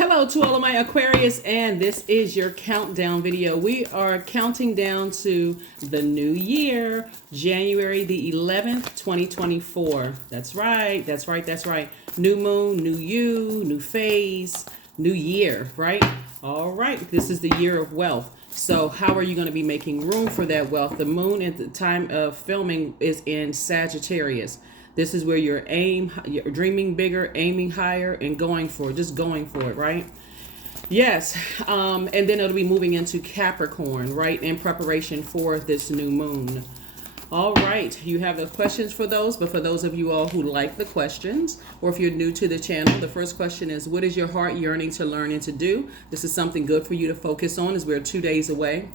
Hello to all of my Aquarius, and this is your countdown video. We are counting down to the new year, January the 11th, 2024. That's right, that's right, that's right. New moon, new you, new phase, new year, right? All right, this is the year of wealth. So how are you going to be making room for that wealth? The moon at the time of filming is in Sagittarius. This is where you're dreaming bigger, aiming higher, and just going for it, right? Yes. And then it'll be moving into Capricorn, right? In preparation for this new moon. All right. You have the questions for those, but for those of you all who like the questions, or if you're new to the channel, the first question is, what is your heart yearning to learn and to do? This is something good for you to focus on as we're 2 days away.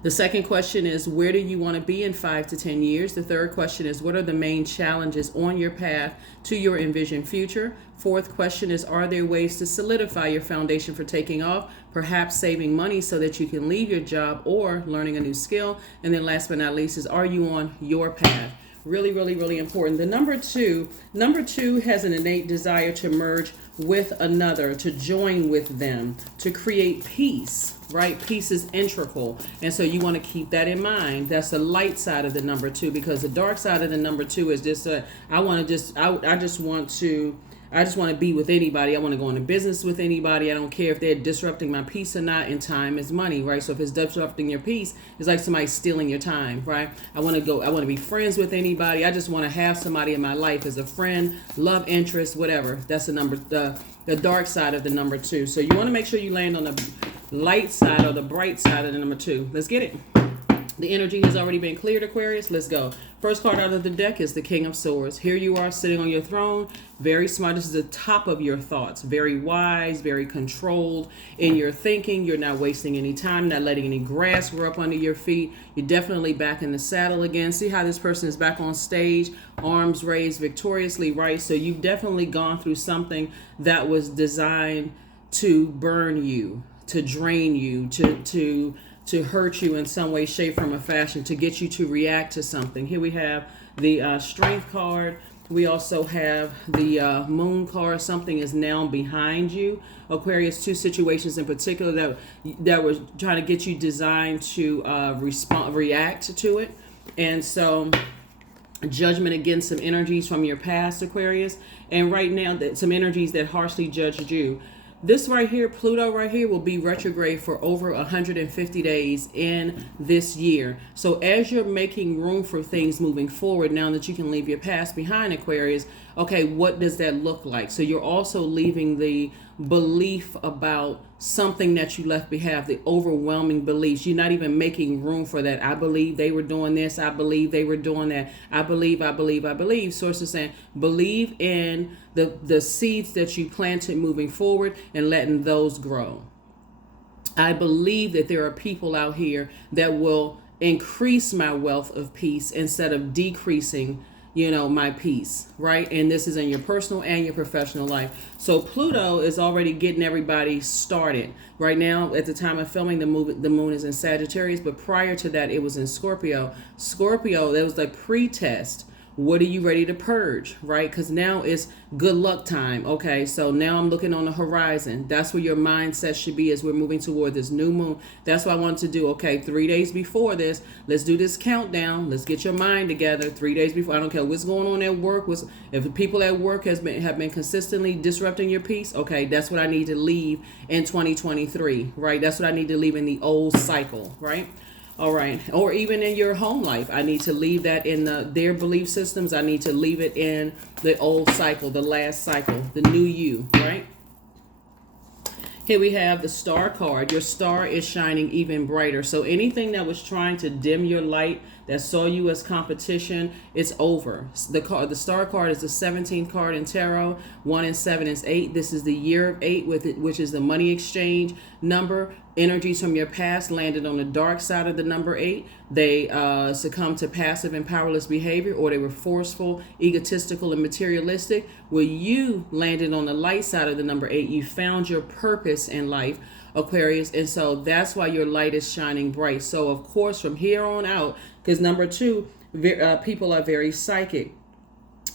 The second question is, where do you want to be in 5 to 10 years? The third question is, what are the main challenges on your path to your envisioned future? Fourth question is, are there ways to solidify your foundation for taking off, perhaps saving money so that you can leave your job or learning a new skill? And then last but not least is, are you on your path? Really, really, really important. The number two has an innate desire to merge with another, to join with them, to create peace, right? Peace is integral. And so you want to keep that in mind. That's the light side of the number two, because the dark side of the number two is just, I just want to be with anybody. I want to go into business with anybody. I don't care if they're disrupting my peace or not, and time is money, right? So if it's disrupting your peace, it's like somebody stealing your time, right? I want to be friends with anybody. I just want to have somebody in my life as a friend, love interest, whatever. That's the dark side of the number two. So you want to make sure you land on the light side or the bright side of the number two. Let's get it. The energy has already been cleared, Aquarius. Let's go. First card out of the deck is the King of Swords. Here you are sitting on your throne. Very smart. This is the top of your thoughts. Very wise, very controlled in your thinking. You're not wasting any time, not letting any grass grow up under your feet. You're definitely back in the saddle again. See how this person is back on stage, arms raised victoriously, right? So you've definitely gone through something that was designed to burn you, to drain you, to hurt you in some way, shape, form, or fashion, to get you to react to something. Here we have the Strength card. We also have the Moon card. Something is now behind you. Aquarius, two situations in particular that was trying to get you designed to react to it. And so Judgment against some energies from your past, Aquarius. And right now, some energies that harshly judged you. This right here, Pluto right here, will be retrograde for over 150 days in this year. So as you're making room for things moving forward, now that you can leave your past behind, Aquarius, okay, what does that look like? So you're also leaving the belief about something that you left behind, the overwhelming beliefs. You're not even making room for that. I believe they were doing this. I believe they were doing that. I believe. Sources saying, believe in the seeds that you planted moving forward and letting those grow. I believe that there are people out here that will increase my wealth of peace instead of decreasing my peace, right? And this is in your personal and your professional life. So Pluto is already getting everybody started. Right now, at the time of filming, the moon is in Sagittarius, but prior to that, it was in Scorpio. Scorpio, that was the pre-test. What are you ready to purge, right? Because now it's good luck time. Okay, so now I'm looking on the horizon. That's where your mindset should be as we're moving toward this new moon. That's what I want to do. Okay, 3 days before this, let's do this countdown. Let's get your mind together 3 days before. I don't care what's going on at work. If the people at work have been consistently disrupting your peace, okay, that's what I need to leave in 2023, right? That's what I need to leave in the old cycle, right? All right. Or even in your home life, I need to leave that in their belief systems. I need to leave it in the old cycle, the last cycle, the new you, right? Here we have the Star card. Your star is shining even brighter. So anything that was trying to dim your light, that saw you as competition, it's over. The Star card is the 17th card in tarot. 1 and 7 is 8. This is the year of 8, which is the money exchange number. Energies from your past landed on the dark side of the number 8. They succumbed to passive and powerless behavior, or they were forceful, egotistical, and materialistic. Where you landed on the light side of the number 8, you found your purpose in life, Aquarius, and so that's why your light is shining bright. So of course, from here on out, because number 2, people are very psychic,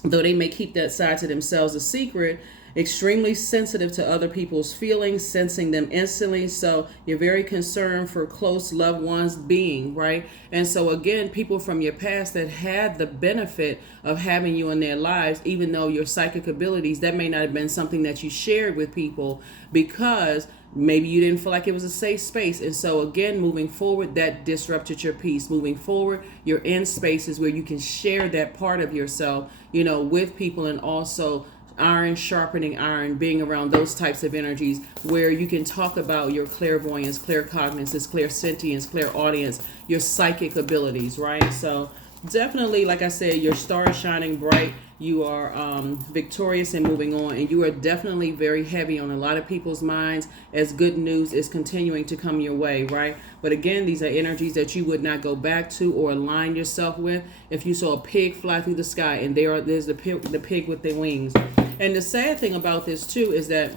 though they may keep that side to themselves a secret. extremely sensitive to other people's feelings, sensing them instantly. So you're very concerned for close loved ones being, right? And so again, people from your past that had the benefit of having you in their lives, even though your psychic abilities, that may not have been something that you shared with people because maybe you didn't feel like it was a safe space. And so again, moving forward, that disrupted your peace. Moving forward, you're in spaces where you can share that part of yourself, with people, and also iron sharpening iron, being around those types of energies where you can talk about your clairvoyance, claircognizance, clairsentience, clairaudience, your psychic abilities, right? So definitely, like I said, your star is shining bright. You are victorious and moving on, and you are definitely very heavy on a lot of people's minds as good news is continuing to come your way, right? But again, these are energies that you would not go back to or align yourself with. If you saw a pig fly through the sky, and there's the pig with the wings. And the sad thing about this too is that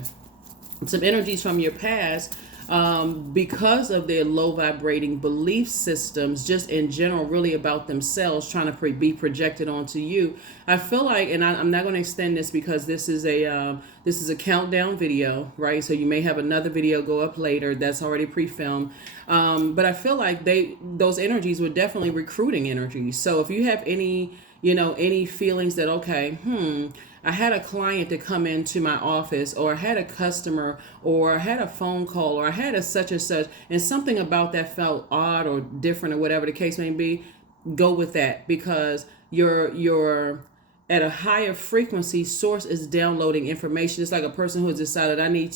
some energies from your past, because of their low vibrating belief systems, just in general, really about themselves, trying to be projected onto you. I feel like, and I'm not going to extend this because this is a countdown video, right? So you may have another video go up later that's already pre-filmed. But I feel like those energies were definitely recruiting energies. So if you have any feelings that, okay, I had a client to come into my office, or I had a customer, or I had a phone call, or I had a such and such, and something about that felt odd or different or whatever the case may be, go with that, because you're at a higher frequency. Source is downloading information. It's like a person who has decided I need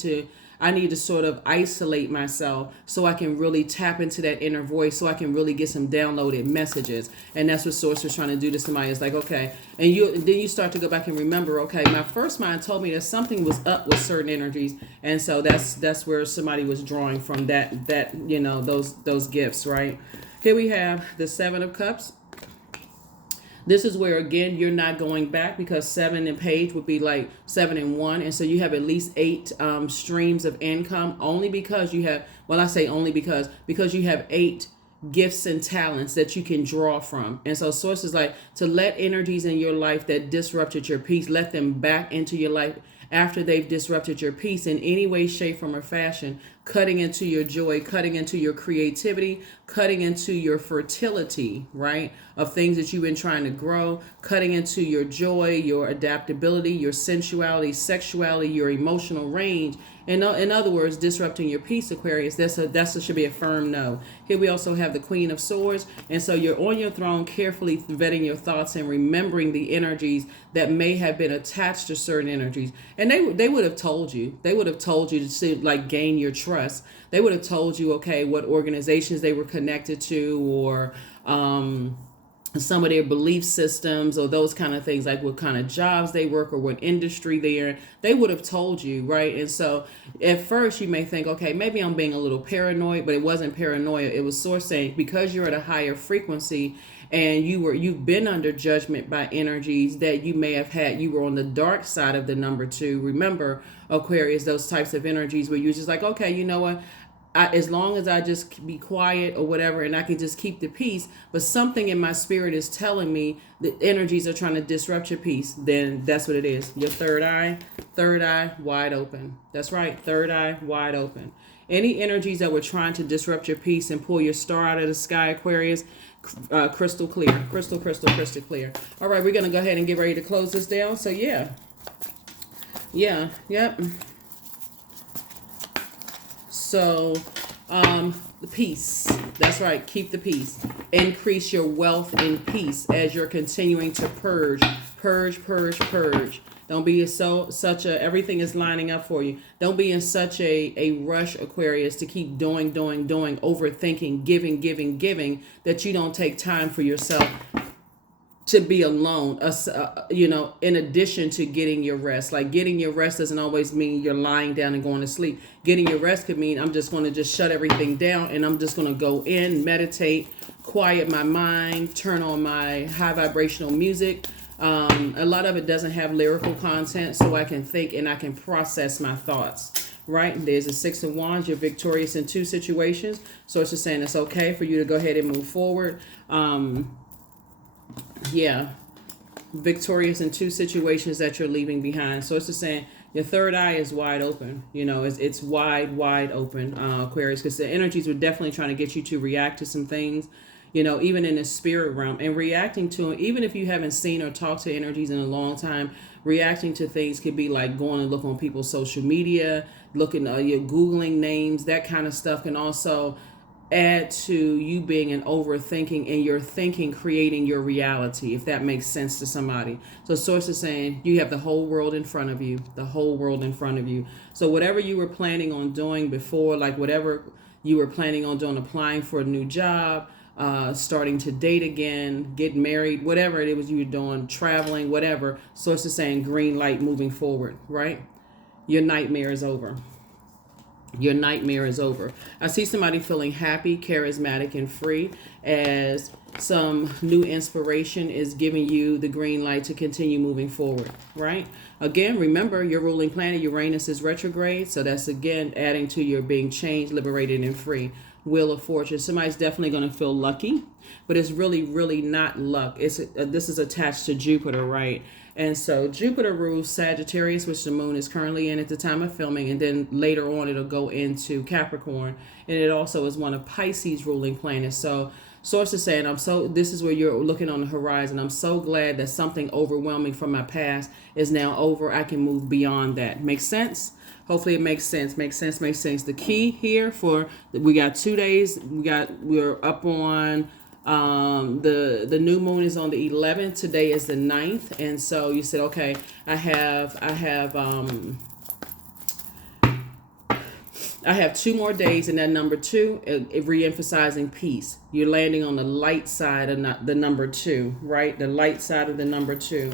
to sort of isolate myself so I can really tap into that inner voice, so I can really get some downloaded messages. And that's what Source was trying to do to somebody. It's like, okay, and then you start to go back and remember, okay, my first mind told me that something was up with certain energies, and so that's where somebody was drawing from that those gifts, right? Here we have the Seven of Cups. This is where, again, you're not going back, because 7 and page would be like 7 and 1. And so you have at least 8 streams of income, only because you have, well, I say only because you have 8 gifts and talents that you can draw from. And so Source is like to let energies in your life that disrupted your peace, let them back into your life after they've disrupted your peace in any way, shape, form, or fashion, cutting into your joy, cutting into your creativity, cutting into your fertility, right, of things that you've been trying to grow, cutting into your joy, your adaptability, your sensuality, sexuality, your emotional range. In other words, disrupting your peace, Aquarius. That should be a firm no. Here we also have the Queen of Swords. And so you're on your throne, carefully vetting your thoughts and remembering the energies that may have been attached to certain energies. And they would have told you. They would have told you to like gain your trust. They would have told you, okay, what organizations they were connected to, or some of their belief systems, or those kind of things, like what kind of jobs they work or what industry they're in. They would have told you, right? And so at first you may think, okay, maybe I'm being a little paranoid, but it wasn't paranoia. It was Source saying, because you're at a higher frequency and you've been under judgment by energies that you may have had, you were on the dark side of the number 2. Remember, Aquarius, those types of energies where you're just like, okay, you know what? As long as I just be quiet or whatever, and I can just keep the peace, but something in my spirit is telling me the energies are trying to disrupt your peace, then that's what it is. Your third eye wide open. That's right, third eye wide open. Any energies that were trying to disrupt your peace and pull your star out of the sky, Aquarius, crystal clear, crystal clear. All right, we're going to go ahead and get ready to close this down. So yep. So, the peace. That's right. Keep the peace. Increase your wealth and peace as you're continuing to purge. Don't be everything is lining up for you. Don't be in such a rush, Aquarius, to keep doing, overthinking, giving, that you don't take time for yourself to be alone, in addition to getting your rest. Like, getting your rest doesn't always mean you're lying down and going to sleep. Getting your rest could mean I'm just going to just shut everything down and I'm just going to go in, meditate, quiet my mind, turn on my high vibrational music. A lot of it doesn't have lyrical content, so I can think and I can process my thoughts. Right? There's a 6 of Wands. You're victorious in 2 situations. So it's just saying it's okay for you to go ahead and move forward. Victorious in 2 situations that you're leaving behind. So it's just saying Your third eye is wide open. You know, it's wide open, Aquarius, because the energies were definitely trying to get you to react to some things, you know, even in the spirit realm, and reacting to it, even if you haven't seen or talked to energies in a long time, reacting to things could be like going and look on people's social media, looking, you're Googling names, that kind of stuff, can also add to you being an overthinking, and your thinking creating your reality, if that makes sense to somebody. So source is saying you have the whole world in front of you, the whole world in front of you. So whatever you were planning on doing before, like whatever you were planning on doing, applying for a new job, starting to date again, get married, whatever it was you were doing, traveling, whatever, source is saying green light moving forward, right? Your nightmare is over. Your nightmare is over. I see somebody feeling happy, charismatic, and free, as some new inspiration is giving you the green light to continue moving forward, right? Again, remember, your ruling planet, Uranus, is retrograde. So that's, again, adding to your being changed, liberated, and free. Wheel of Fortune. Somebody's definitely going to feel lucky, but it's really, really not luck. This is attached to Jupiter, right? And so Jupiter rules Sagittarius, which the moon is currently in at the time of filming, and then later on it'll go into Capricorn, and it also is one of Pisces ruling planets. So source is saying, this is where you're looking on the horizon. I'm so glad that something overwhelming from my past is now over. I can move beyond that. Makes sense? Hopefully it makes sense. Makes sense. The key here we got 2 days. We're up on the new moon is on the 11th. Today is the 9th. And so you said, okay, I have 2 more days, and that number 2, re-emphasizing peace. You're landing on the light side of the number 2, right? The light side of the number 2.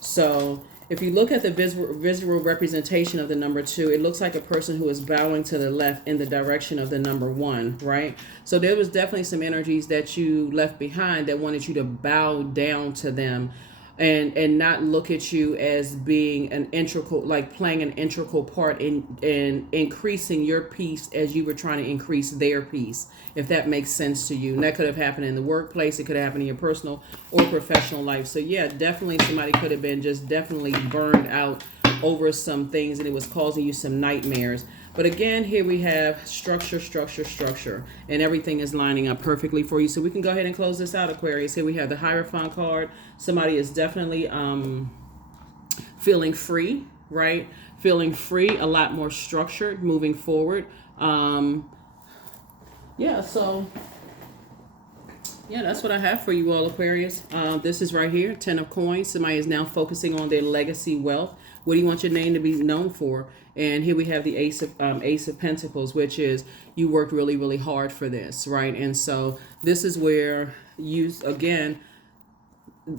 So if you look at the visual representation of the number 2, it looks like a person who is bowing to the left in the direction of the number 1, right? So there was definitely some energies that you left behind that wanted you to bow down to them, and not look at you as being an integral, like playing an integral part in increasing your peace as you were trying to increase their peace, if that makes sense to you. And that could have happened in the workplace. It could have happened in your personal or professional life. So yeah, definitely somebody could have been just definitely burned out over some things, and it was causing you some nightmares. But again, here we have structure, and everything is lining up perfectly for you. So we can go ahead and close this out, Aquarius. Here we have the Hierophant card. Somebody is definitely feeling free, right? Feeling free, a lot more structured, moving forward. That's what I have for you all, Aquarius. This is right here, 10 of Coins. Somebody is now focusing on their legacy wealth. What do you want your name to be known for? And here we have the Ace of Pentacles, which is you worked really, really hard for this, right? And so this is where you, again,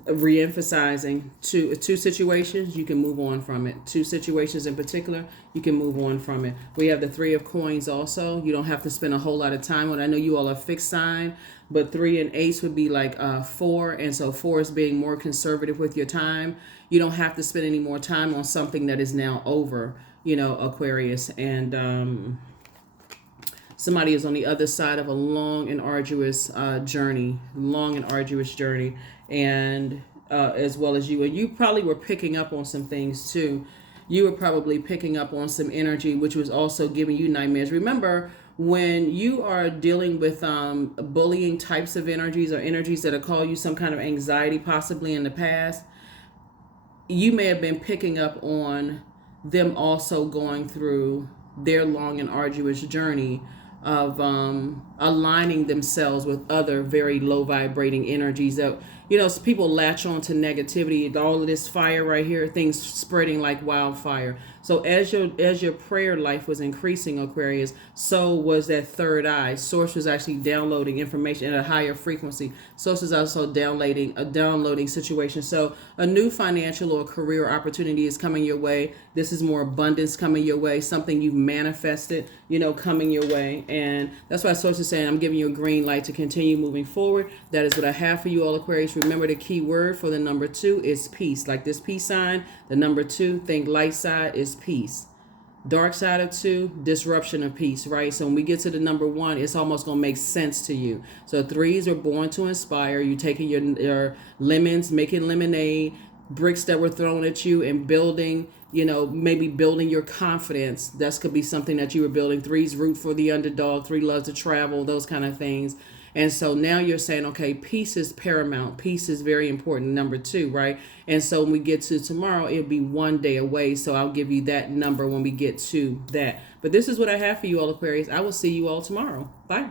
re-emphasizing two situations, you can move on from it. 2 situations in particular, you can move on from it. We have the 3 of Coins also. You don't have to spend a whole lot of time on it. I know you all are fixed sign, but 3 and Ace would be like 4, and so 4 is being more conservative with your time. You don't have to spend any more time on something that is now over, Aquarius. And somebody is on the other side of a long and arduous journey, and as well as you. And you probably were picking up on some things too. You were probably picking up on some energy, which was also giving you nightmares. Remember, when you are dealing with bullying types of energies, or energies that are causing you some kind of anxiety, possibly in the past, you may have been picking up on them also going through their long and arduous journey of aligning themselves with other very low vibrating energies that, people latch on to negativity. All of this fire right here, things spreading like wildfire. So as your prayer life was increasing, Aquarius, so was that third eye. Source was actually downloading information at a higher frequency. Source is also downloading situation. So a new financial or career opportunity is coming your way. This is more abundance coming your way. Something you've manifested, coming your way. And that's why Source is saying, I'm giving you a green light to continue moving forward. That is what I have for you all, Aquarius. Remember, the key word for the number 2 is peace. Like this peace sign, the number 2, think light side is peace. Dark side of 2, disruption of peace, right? So when we get to the number 1, it's almost going to make sense to you. So 3s are born to inspire. You taking your lemons, making lemonade, bricks that were thrown at you and building, maybe building your confidence. That could be something that you were building. Three's root for the underdog. Three loves to travel, those kind of things. And so now you're saying, okay, peace is paramount. Peace is very important. Number 2, right? And so when we get to tomorrow, it'll be 1 day away. So I'll give you that number when we get to that. But this is what I have for you all, Aquarius. I will see you all tomorrow. Bye.